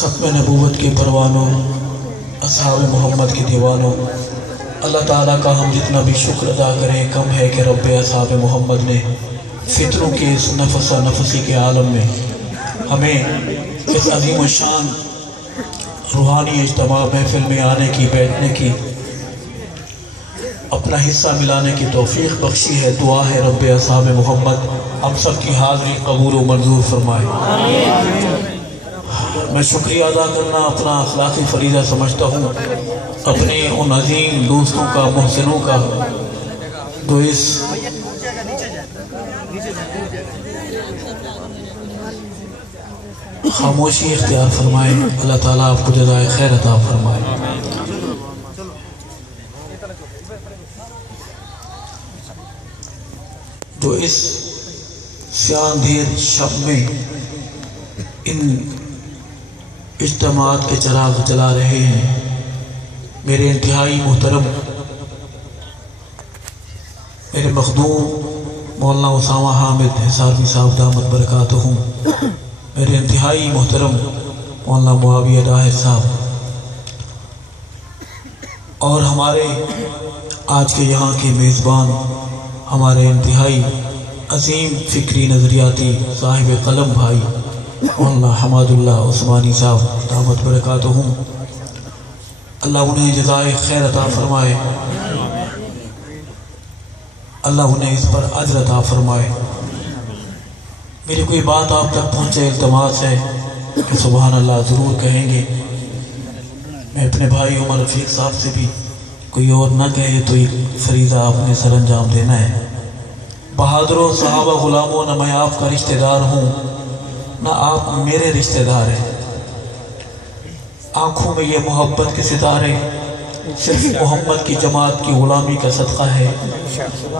ختم نبوت کے پروانوں، اصحاب محمد کے دیوانوں، اللہ تعالیٰ کا ہم جتنا بھی شکر ادا کریں کم ہے کہ رب اصحاب محمد نے فطروں کے اس نفس و نفسی کے عالم میں ہمیں اس عظیم الشان روحانی اجتماع محفل میں آنے کی، بیٹھنے کی، اپنا حصہ ملانے کی توفیق بخشی ہے۔ دعا ہے رب اصحاب محمد ہم سب کی حاضری قبول و منظور فرمائے۔ میں شکریہ ادا کرنا اپنا اخلاقی فریضہ سمجھتا ہوں اپنے ان عظیم دوستوں کا، محسنوں کا، جو اس خاموشی اختیار فرمائے۔ اللہ تعالیٰ آپ کو جزائے خیر عطا فرمائے۔ جو اس سیاہ اندھیر شب میں ان اجتماعات کے چراغ جلا رہے ہیں، میرے انتہائی محترم میرے مخدوم مولانا اسامہ حامد حصاری صاحب دامت برکاتہم، میرے انتہائی محترم مولانا معاویہ ڈاہر صاحب، اور ہمارے آج کے یہاں کے میزبان ہمارے انتہائی عظیم فکری نظریاتی صاحب قلم بھائی مولانا حماد اللہ عثمانی صاحب دامت برکاتہم، اللہ انہیں جزائے خیر عطا فرمائے، اللہ انہیں اس پر اجر عطا فرمائے۔ میری کوئی بات آپ تک پہنچے، التماس ہے کہ سبحان اللہ ضرور کہیں گے۔ میں اپنے بھائی عمر رفیق صاحب سے بھی کوئی اور نہ کہے تو ایک فریضہ آپ نے سر انجام دینا ہے۔ بہادروں، صحابہ، غلاموں، نہ میں آپ کا رشتہ دار ہوں نہ آپ میرے رشتہ دار ہیں، آنکھوں میں یہ محبت کے ستارے صرف محمد کی جماعت کی غلامی کا صدقہ ہے۔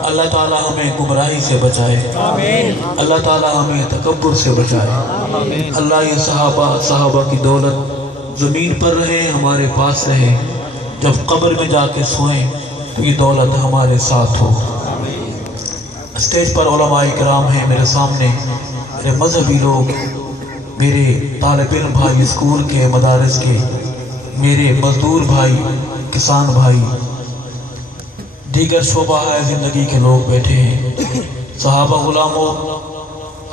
اللہ تعالیٰ ہمیں گمراہی سے بچائے، اللہ تعالیٰ ہمیں تکبر سے بچائے۔ اللہ یہ صحابہ کی دولت زمین پر رہے، ہمارے پاس رہے، جب قبر میں جا کے سوئیں تو یہ دولت ہمارے ساتھ ہو۔ اسٹیج پر علماء کرام ہیں میرے سامنے، میرے مذہبی لوگ، میرے طالب علم بھائی اسکول کے، مدارس کے، میرے مزدور بھائی، کسان بھائی، دیگر شعبہ ہے زندگی کے لوگ بیٹھے ہیں۔ صحابہ غلاموں،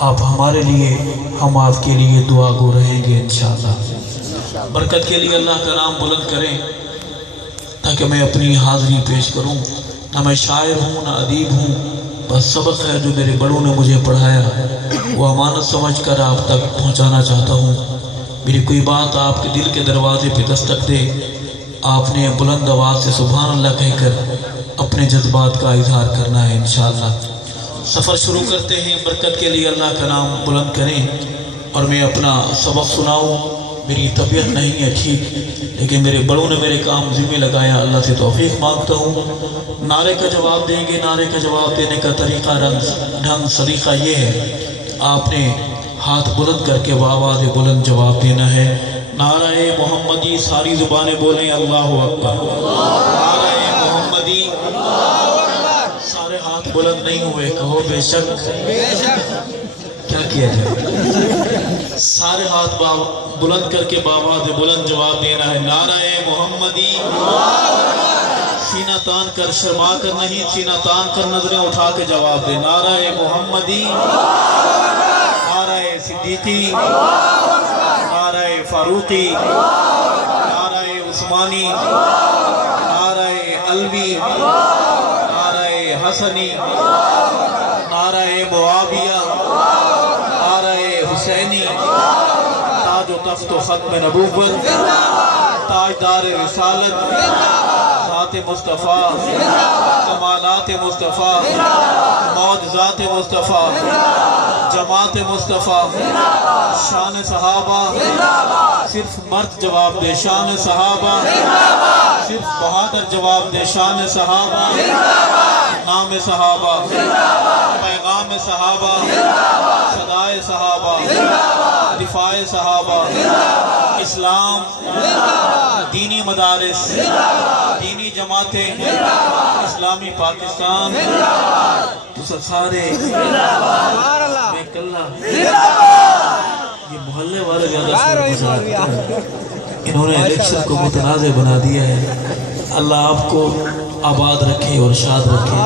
آپ ہمارے لیے، ہم آپ کے لیے دعا گو رہیں گے انشاءاللہ۔ برکت کے لیے اللہ کا نام بلند کریں تاکہ میں اپنی حاضری پیش کروں۔ نہ میں شاعر ہوں نہ ادیب ہوں، بس سبق ہے جو میرے بڑوں نے مجھے پڑھایا، وہ امانت سمجھ کر آپ تک پہنچانا چاہتا ہوں۔ میری کوئی بات آپ کے دل کے دروازے پہ دستک دے، آپ نے بلند آواز سے سبحان اللہ کہہ کر اپنے جذبات کا اظہار کرنا ہے انشاءاللہ۔ سفر شروع کرتے ہیں، برکت کے لیے اللہ کا نام بلند کریں اور میں اپنا سبق سناؤں۔ میری طبیعت نہیں ہے ٹھیک، لیکن میرے بڑوں نے میرے کام ذمہ لگایا، اللہ سے توفیق مانگتا ہوں۔ نعرے کا جواب دیں گے، نعرے کا جواب دینے کا طریقہ، ڈھنگ، سلیقہ یہ ہے، آپ نے ہاتھ بلند کر کے آواز بلند جواب دینا ہے۔ نعرہ محمدی، ساری زبانیں بولیں اللہ اکبر۔ نعرہ محمدی، سارے ہاتھ بلند نہیں ہوئے، کہو بے شک۔ کیا کیا جائے؟ سارے ہاتھ بلند کر کے بآواز بلند جواب دینا ہے۔ نعرہ محمدی، سینہ تان کر، شرما کر نہیں، سینہ تان کر نظریں اٹھا کے جواب دے۔ نعرہ محمدی، نعرہ صدیقی، نعرہ فاروقی، نعرہ عثمانی، نعرہ علوی، نعرہ حسنی، نعرہ معاویہ، نعرہ حسینی، تاج و تخت و ختم نبوت، تاجدار رسالت، ذات مصطفیٰ، کمالات مصطفیٰ، معجزات مصطفیٰ، جماعت مصطفیٰ، شان صحابہ، صرف مرد جواب دے، شان صحابہ، صرف بہادر جواب دے، شان صحابہ، نام صحابہ، پیغام صحابہ، صدائے صحابہ، دفاع صحابہ، اسلام، دینی مدارس، دینی جماعتیں، اسلامی پاکستان، تو سارے یہ محلے والے زیادہ انہوں نے الیکشن کو متنازع بنا دیا ہے۔ اللہ آپ کو آباد رکھے اور شاد رکھے۔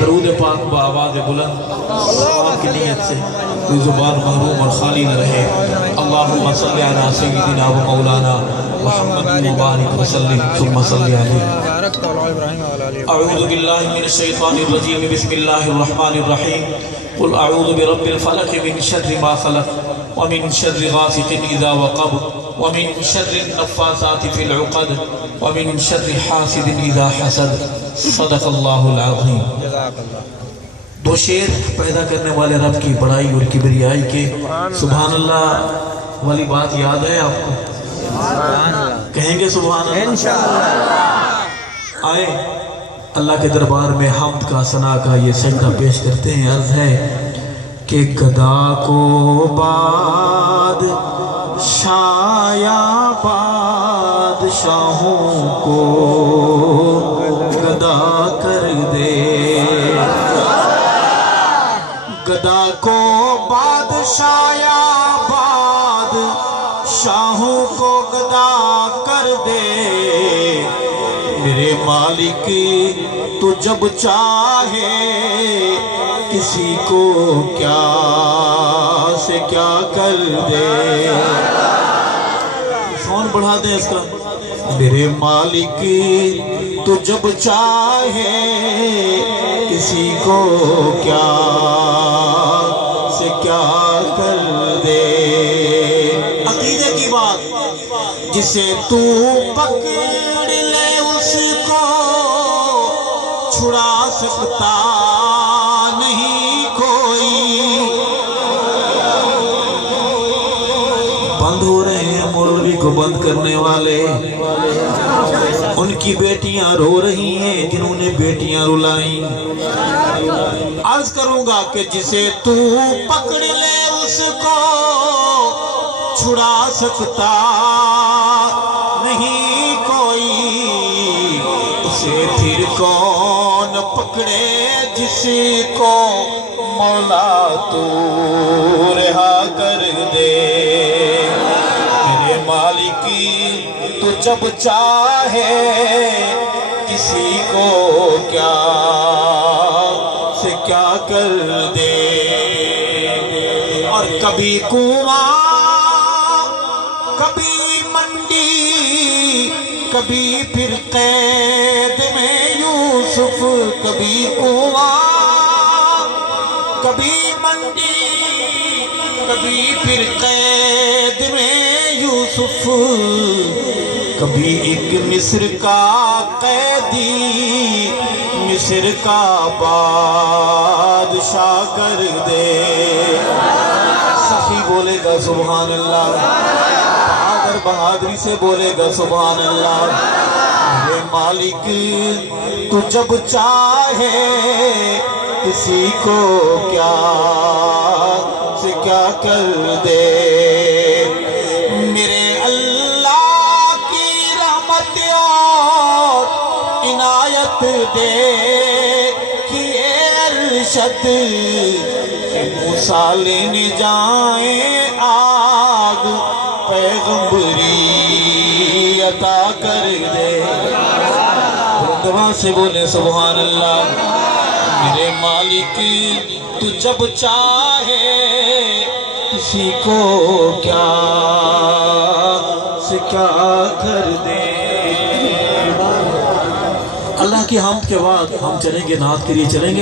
درود پاک با آواز بلند آپ کی نیت سے کوئی زبان محروم اور خالی نہ رہے۔ اللہم صلی علی سیدنا و مولانا محمد مبارک وسلم ثم صلی علیہ۔ اعوذ باللہ من الشیطان الرجیم بسم اللہ الرحمن الرحیم قل اعوذ برب الفلق من شر ما خلق ومن شر غاسق اذا وقب ومن شر النفاثات في العقد ومن شر حاسد اذا حسد صدق اللہ العظیم۔ دو شیر پیدا کرنے والے رب کی بڑائی اور کبریائی کے سبحان اللہ والی بات یاد ہے آپ کو؟ کہیں گے سبحان اللہ انشاءاللہ۔ آئے اللہ کے دربار میں حمد کا ثنا کا یہ سجدہ پیش کرتے ہیں۔ عرض ہے کہ گدا کو باد شایا بادشاہوں کو گدا کر دے، گدا کو بادشایا بادشاہوں کو گدا کر دے، میرے مالک تو جب چاہے کسی کو کیا سے کیا کر دے۔ سون بڑھا دیں اس کا۔ میرے مالک تو جب چاہے کسی کو کیا سے کیا کر دے۔ عقیدے کی بات، جسے تو پکڑ لے اس کو چھڑا سکتا نہیں کوئی۔ بند ہو رہے ہیں مولوی کو بند کرنے والے، ان کی بیٹیاں رو رہی ہیں جنہوں نے بیٹیاں رلائیں۔ عرض کروں گا کہ جسے تو پکڑ لے اس کو چھڑا سکتا نہیں کوئی، اسے پھر کون پکڑے جس کو مولا تو رہا کر دے۔ میرے مالک تو جب چاہے کسی کو کیا سے کیا کر دے۔ اور کبھی کنواں کبھی منڈی کبھی پھر قید میں یوسف، کبھی کنواں کبھی منڈی کبھی پھر قید میں یوسف، کبھی ایک مصر کا قیدی مصر کا بادشاہ کر دے۔ سخی بولے گا سبحان اللہ، بہادر بہادری سے بولے گا سبحان اللہ۔ میرے مالک تو جب چاہے کسی کو کیا سے کیا کر دے۔ میرے اللہ کی رحمت اور عنایت دے کہ ارشد موسیٰ لینے جائیں آگ پیغمبری عطا کر دے۔ دعا سے بولے سبحان اللہ۔ میرے مالک تو جب چاہے کسی کو کیا سے کیا کر دے۔ اللہ کی حمد کے بعد ہم چلیں گے نعت کے لیے چلیں گے۔